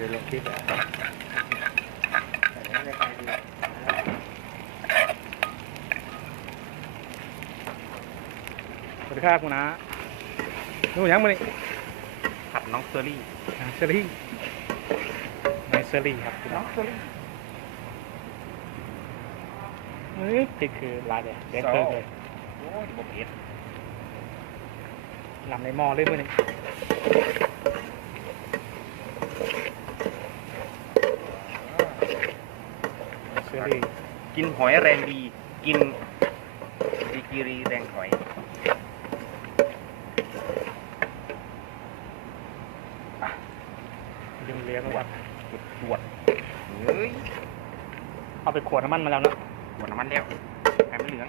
ไปลงคลิปอะแต่ไม่ได้ใครดูสวัสดีครับคุณนะนู่นยังมานี่ผัดน้องเซอรี่อ่าเซอรี่ไมเซอรี่ครับพี่น้น้อองงเซอรี่เฮ้ยติดคือลายเลยแดงเพิ่มเลยโอ้ยบกเอ็ดลำในหม้อเลยมื่อนี้ไม เซอรี่กินหอยแรงดี กินดีกีรีแรงหอยดึงเลี้ยงวัดจุดตรวจเฮ้ยเอาไปขวดน้ำมันมาแล้วเนอะหัวน้ำมันแล้วให้มันเหลือง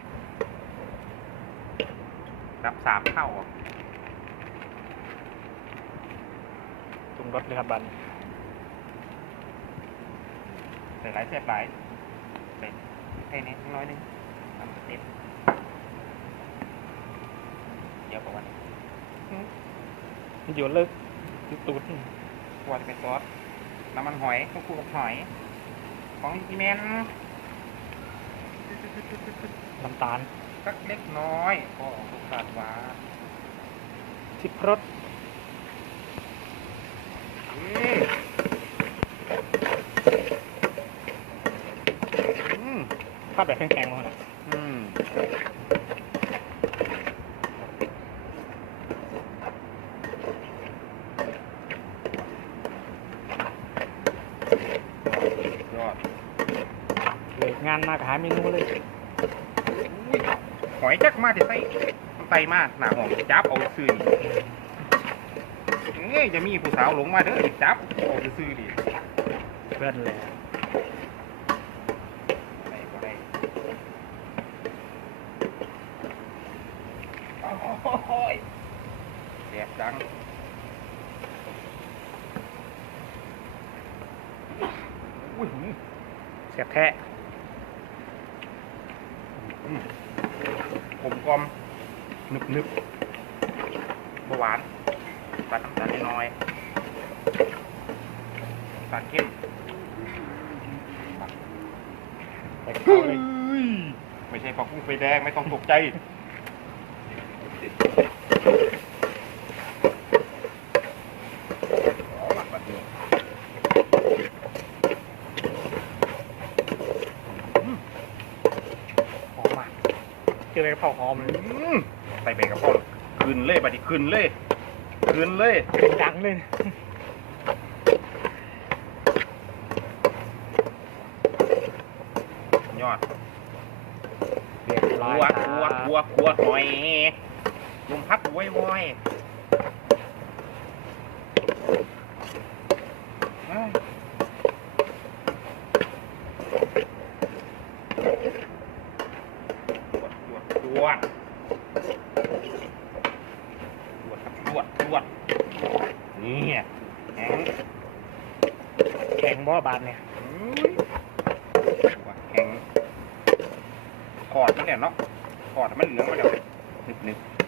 รับสามเท่าอะปรุงรสเลยครับบันใส่หลายแซ่บหลาย ใส่ให้นิดน้อยนึงทำสเต็ปเดี๋ยวก่อนมันอยู่เลิกตูดกลัวจะเป็นซอสน้ำมันหอยต้องคู่กับหอย ของอีแมนน้ำตาลสักเล็กน้อยก็สุกขาดหวานทิพรส อืมอืม ภาพแบบแข็งๆมาหน่อยอืมยอดเลิกงานมากหาเมนูเลยอุ้ยหอยจักมาจะใส่ใส่มาหนาหอมจับเอาซื้อนี่เอ้ยจะมีผู้สาวหลงมาเด้อจับเอาซื้อดิเพื่อนเลย ได้ก็ได้โอ้ย แดดดังอุ้ยหืมเสียบแท้ผมกลมนึบนึบเบาหวานตัดน้ำตาลน้อยๆตาลเข้มไปเข้าเลยไม่ใช่ผักบุ้งไฟแดงไม่ต้องตกใจ หอมมาก เจออะไรเผาหอมเลยอืมใส่ใบกระเพราคืนเลยบัดนี้คืนเลยคืนเลยดังเลยยอดเรียบคร้อยรัวคครัวรับครัวครัวหอยลมพัดไว้ไว้เอ้ยจวดจ วดนี่แข็งแข็งบ่บานเนี่ยแข็งขอดมันเนี่ยเนาะขอดมันเหลืองมาเดี๋ยวนึบๆ